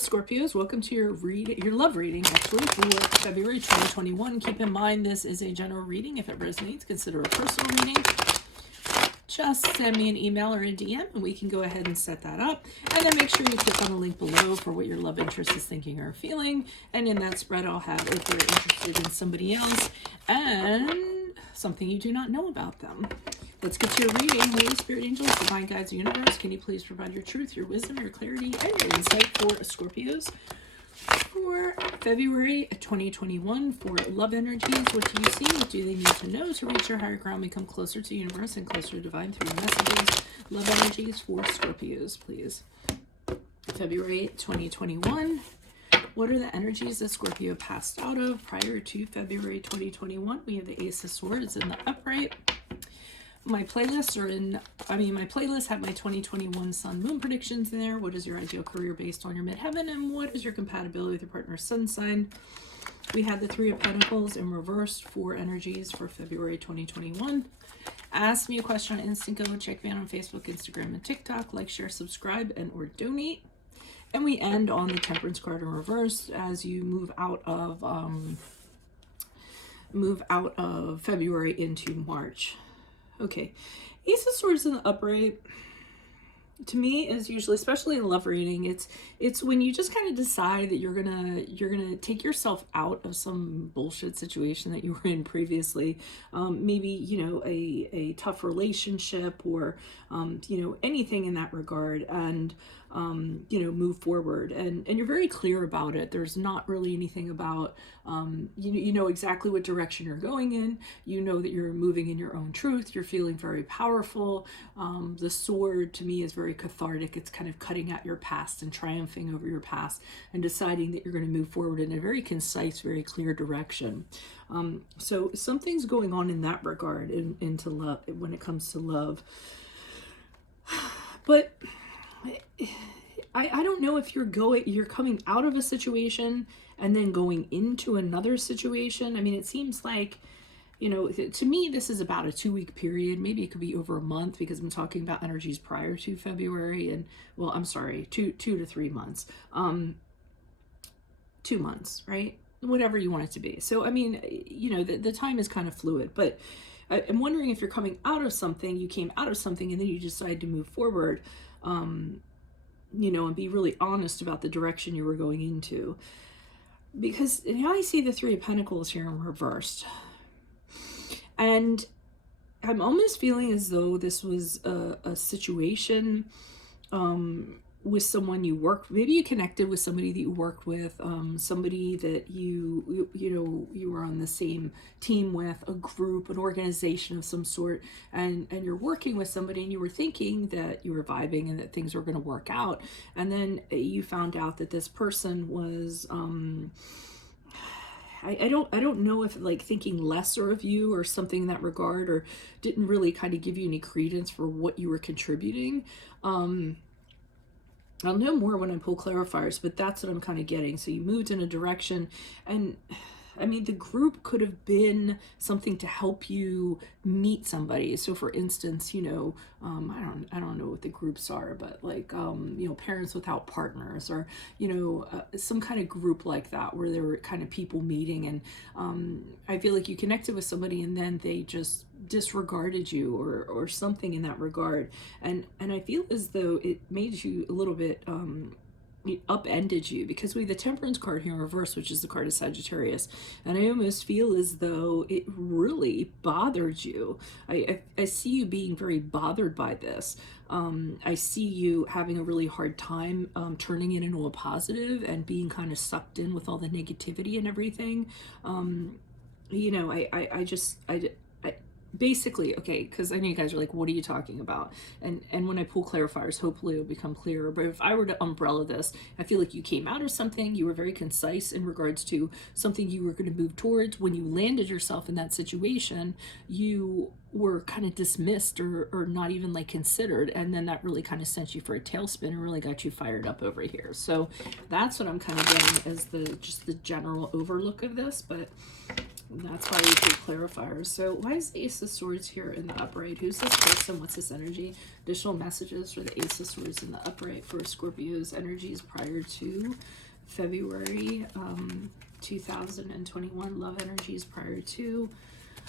Scorpios, welcome to your love reading actually for February 2021. Keep in mind this is a general reading. If it resonates, consider a personal reading. Just send me an email or a DM and we can go ahead and set that up. And then make sure you click on the link below for what your love interest is thinking or feeling. And in that spread, I'll have if they're interested in somebody else and something you do not know about them. Let's get to your reading. Holy Spirit, angels, divine guides, universe, can you please provide your truth, your wisdom, your clarity, and your insight for Scorpios for February 2021 for love energies? What do you see? What do they need to know to reach your higher ground, become closer to the universe and closer to divine through messages? Love energies for Scorpios, please. February 2021. What are the energies that Scorpio passed out of prior to February 2021? We have the Ace of Swords in the upright. My playlists my playlists have my 2021 Sun Moon predictions in there. What is your ideal career based on your midheaven? And what is your compatibility with your partner's sun sign? We had the Three of Pentacles in reverse for energies for February 2021. Ask me a question on Instinct. Check me out on Facebook, Instagram, and TikTok. Like, share, subscribe, and or donate. And we end on the Temperance card in reverse as you move out of February into March. Okay, Ace of Swords in the upright, to me, is usually, especially in love reading, it's when you just kind of decide that you're gonna take yourself out of some bullshit situation that you were in previously. Maybe a tough relationship or anything in that regard, and move forward, and you're very clear about it. There's not really anything about you know exactly what direction you're going in. You know that you're moving in your own truth. You're feeling very powerful. The sword to me is very cathartic. It's kind of cutting at your past and triumphing over your past and deciding that you're going to move forward in a very concise, very clear direction. So something's going on in that regard into love when it comes to love. But I don't know if you're coming out of a situation and then going into another situation. I mean, it seems like, to me, this is about a 2-week period. Maybe it could be over a month because I'm talking about energies prior to February. And, well, I'm sorry, 2 to 3 months. 2 months, right? Whatever you want it to be. So, I mean, the time is kind of fluid. But I'm wondering if you're coming out of something, you came out of something, and then you decide to move forward, and be really honest about the direction you were going into. Because now I see the Three of Pentacles here in reversed. And I'm almost feeling as though this was a situation with someone you work, maybe you connected with somebody that you worked with, somebody that you were on the same team with, a group, an organization of some sort, and you're working with somebody and you were thinking that you were vibing and that things were going to work out, and then you found out that this person was I don't know if like thinking lesser of you or something in that regard, or didn't really kind of give you any credence for what you were contributing. I'll know more when I pull clarifiers, but that's what I'm kind of getting. So you moved in a direction, and I mean, the group could have been something to help you meet somebody. So for instance, I don't know what the groups are, but like, Parents Without Partners, or, some kind of group like that where there were kind of people meeting. And I feel like you connected with somebody and then they just disregarded you or something in that regard. And I feel as though it made you a little bit, it upended you, because we have the Temperance card here in reverse, which is the card of Sagittarius, and I almost feel as though it really bothered you. I see you being very bothered by this. I see you having a really hard time turning it into a positive and being kind of sucked in with all the negativity and everything. Basically, okay, because I know you guys are like, what are you talking about? And when I pull clarifiers, hopefully it'll become clearer. But if I were to umbrella this, I feel like you came out of something, you were very concise in regards to something you were going to move towards. When you landed yourself in that situation, you were kind of dismissed or not even like considered, and then that really kind of sent you for a tailspin and really got you fired up over here. So that's what I'm kind of getting as the general overlook of this. But That's why we do clarifiers. So why is the Ace of Swords here in the upright? Who's this person? What's this energy? Additional messages for the Ace of Swords in the upright for Scorpio's energies prior to February 2021. Love energies prior to.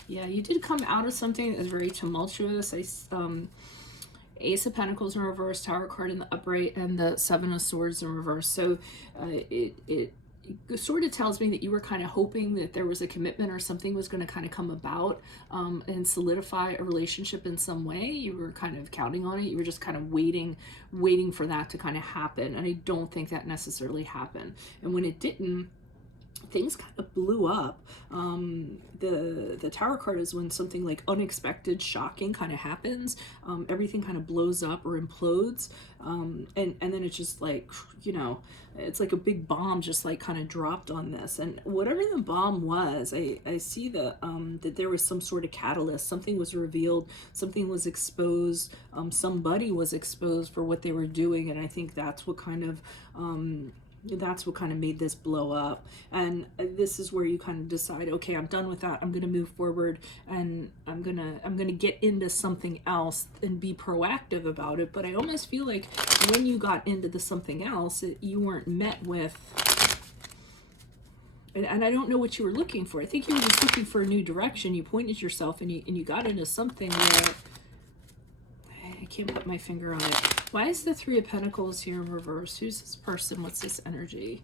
Yeah, you did come out of something that was very tumultuous. Ace of Pentacles in reverse, Tower card in the upright, and the Seven of Swords in reverse. So it sort of tells me that you were kind of hoping that there was a commitment or something was going to kind of come about and solidify a relationship in some way. You were kind of counting on it. You were just kind of waiting for that to kind of happen. And I don't think that necessarily happened. And when it didn't, things kind of blew up. The Tower card is when something like unexpected, shocking kind of happens. Everything kind of blows up or implodes. And then it's just like, you know, it's like a big bomb just like kind of dropped on this. And whatever the bomb was, I see that there was some sort of catalyst. Something was revealed. Something was exposed. Somebody was exposed for what they were doing. And I think that's what kind of made this blow up. And this is where you kind of decide, okay, I'm done with that. I'm going to move forward, and I'm going to get into something else and be proactive about it. But I almost feel like when you got into the something else, you weren't met with, and I don't know what you were looking for. I think you were just looking for a new direction. You pointed yourself and you got into something where I can't put my finger on it. Why is the Three of Pentacles here in reverse? Who's this person? What's this energy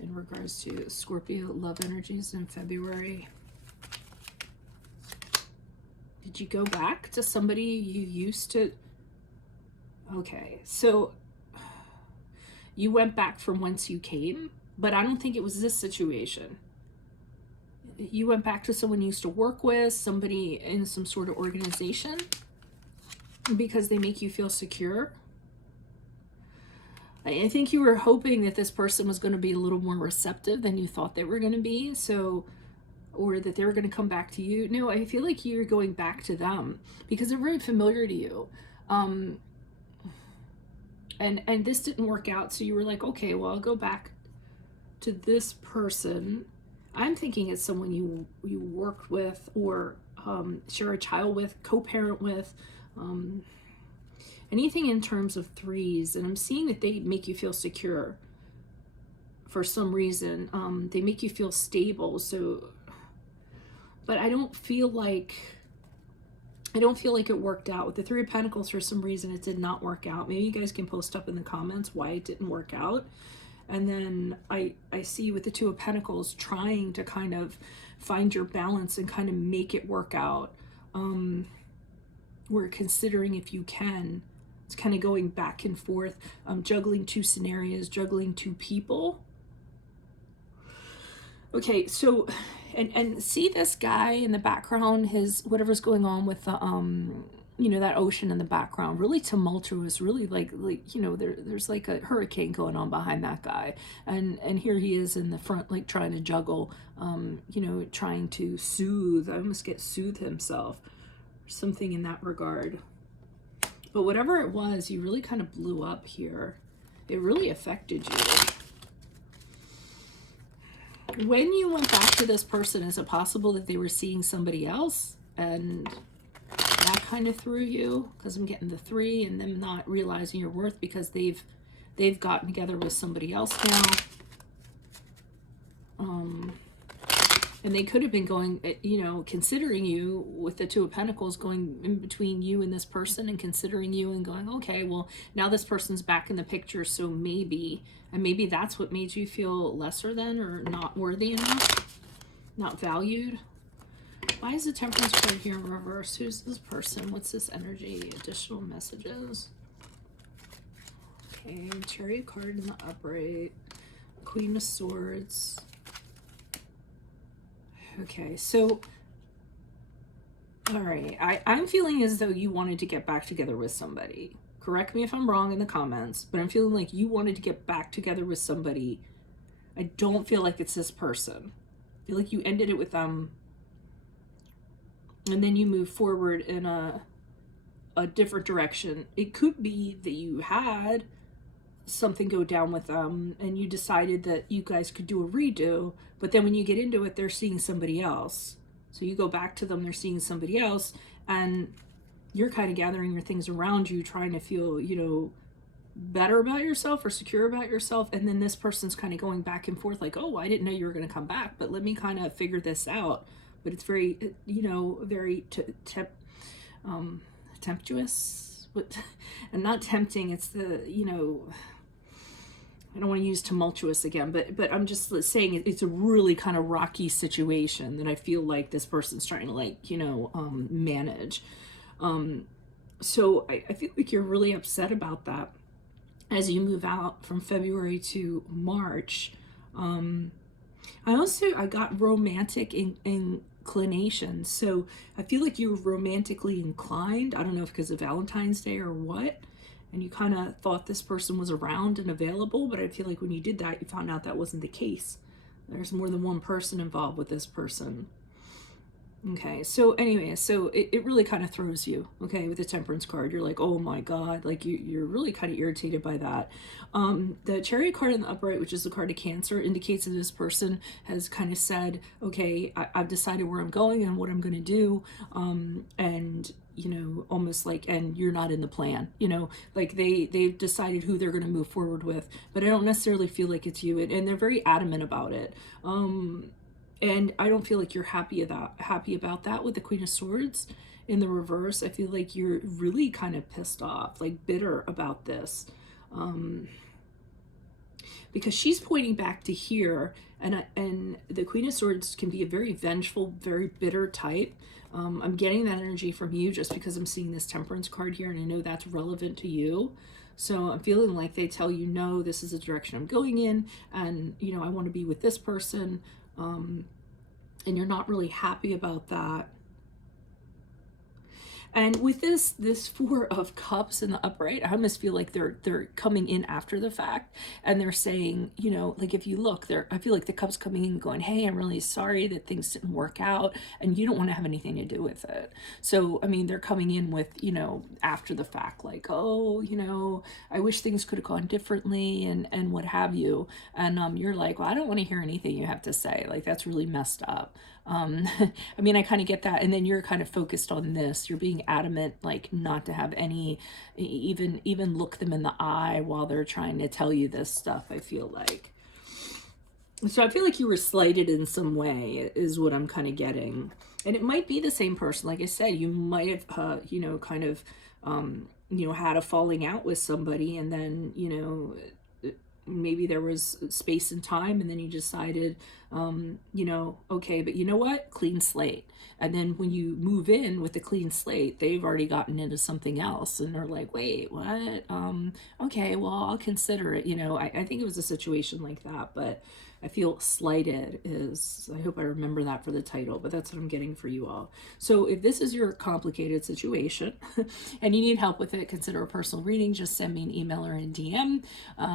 in regards to Scorpio love energies in February? Did you go back to somebody you used to? Okay, so you went back from whence you came, but I don't think it was this situation. You went back to someone you used to work with, somebody in some sort of organization, because they make you feel secure. I think you were hoping that this person was going to be a little more receptive than you thought they were going to be, so, or that they were going to come back to you. No, I feel like you're going back to them because they're very familiar to you. And this didn't work out, so you were like, okay, well, I'll go back to this person. I'm thinking it's someone you worked with or share a child with, co-parent with, anything in terms of threes. And I'm seeing that they make you feel secure for some reason. They make you feel stable. So, but I don't feel like it worked out. With the Three of Pentacles, for some reason, it did not work out. Maybe you guys can post up in the comments why it didn't work out. And then I see with the Two of Pentacles trying to kind of find your balance and kind of make it work out. We're considering if you can. It's kind of going back and forth, juggling two scenarios, juggling two people. Okay, so, and see this guy in the background, his, whatever's going on with the, you know, that ocean in the background, really tumultuous, really like you know, there's like a hurricane going on behind that guy. And here he is in the front, like trying to juggle, you know, trying to soothe, I almost get soothe himself, something in that regard. But whatever it was, you really kind of blew up here. It really affected you. When you went back to this person, is it possible that they were seeing somebody else and that kind of threw you? Because I'm getting the 3 and them not realizing your worth because they've gotten together with somebody else now. And they could have been going, you know, considering you with the Two of Pentacles, going in between you and this person and considering you and going, okay, well, now this person's back in the picture, so maybe, and maybe that's what made you feel lesser than or not worthy enough, not valued. Why is the Temperance card here in reverse? Who's this person? What's this energy? Additional messages. Okay, Chariot card in the upright. Queen of Swords. Okay, so, all right, I'm feeling as though you wanted to get back together with somebody. Correct me if I'm wrong in the comments, but I'm feeling like you wanted to get back together with somebody. I don't feel like it's this person. I feel like you ended it with them, and then you move forward in a different direction. It could be that you had something go down with them and you decided that you guys could do a redo, but then when you get into it, they're seeing somebody else. So you go back to them, they're seeing somebody else, and you're kind of gathering your things around you, trying to feel, you know, better about yourself or secure about yourself. And then this person's kind of going back and forth like, oh, I didn't know you were going to come back, but let me kind of figure this out. But it's very, you know, very tempestuous, and not tempting. It's the, you know, I don't want to use tumultuous again, but I'm just saying it's a really kind of rocky situation that I feel like this person's trying to, like, you know, manage. So I feel like you're really upset about that as you move out from February to March. I got romantic inclinations. So I feel like you were romantically inclined. I don't know if because of Valentine's Day or what. And you kind of thought this person was around and available. But I feel like when you did that, you found out that wasn't the case. There's more than one person involved with this person. Okay, so anyway, so it really kind of throws you, okay, with the Temperance card. You're like, oh my God, like you're really kind of irritated by that. The Chariot card in the upright, which is the card of Cancer, indicates that this person has kind of said, okay, I've decided where I'm going and what I'm going to do. And, you know, almost like, and you're not in the plan, you know, like they've decided who they're going to move forward with, but I don't necessarily feel like it's you. And they're very adamant about it. And I don't feel like you're happy about that with the Queen of Swords in the reverse. I feel like you're really kind of pissed off, like bitter about this. Because she's pointing back to here, and the Queen of Swords can be a very vengeful, very bitter type. I'm getting that energy from you just because I'm seeing this Temperance card here, and I know that's relevant to you. So I'm feeling like they tell you, no, this is the direction I'm going in, and, you know, I want to be with this person. And you're not really happy about that. And with this Four of Cups in the upright, I almost feel like they're coming in after the fact, and they're saying, you know, like if you look, I feel like the Cup's coming in going, hey, I'm really sorry that things didn't work out, and you don't want to have anything to do with it. So, I mean, they're coming in with, you know, after the fact, like, oh, you know, I wish things could have gone differently, and what have you. And you're like, well, I don't want to hear anything you have to say. Like, that's really messed up. I mean, I kind of get that. And then you're kind of focused on this. You're being adamant, like not to have any, even look them in the eye while they're trying to tell you this stuff, I feel like. So I feel like you were slighted in some way is what I'm kind of getting. And it might be the same person. Like I said, you might have, you know, kind of, you know, had a falling out with somebody, and then, you know, maybe there was space and time, and then you decided, you know, okay, but you know what? Clean slate. And then when you move in with the clean slate, they've already gotten into something else, and they're like, wait, what? Okay, well, I'll consider it. You know, I think it was a situation like that, but I feel slighted is, I hope I remember that for the title, but that's what I'm getting for you all. So if this is your complicated situation and you need help with it, consider a personal reading. Just send me an email or a DM.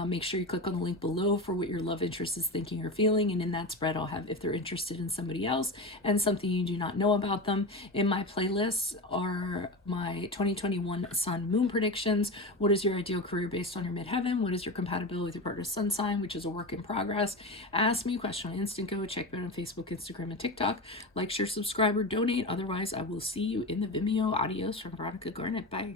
Make sure you click on the link below for what your love interest is thinking or feeling. And in that spread, I'll have if they're interested in somebody else and something you do not know about them. In my playlists are my 2021 Sun Moon predictions. What is your ideal career based on your midheaven? What is your compatibility with your partner's sun sign, which is a work in progress? Ask me a question on Instant Go. Check me out on Facebook, Instagram, and TikTok. Like, share, subscribe, or donate. Otherwise, I will see you in the Vimeo. Adios from Veronica Garnett. Bye.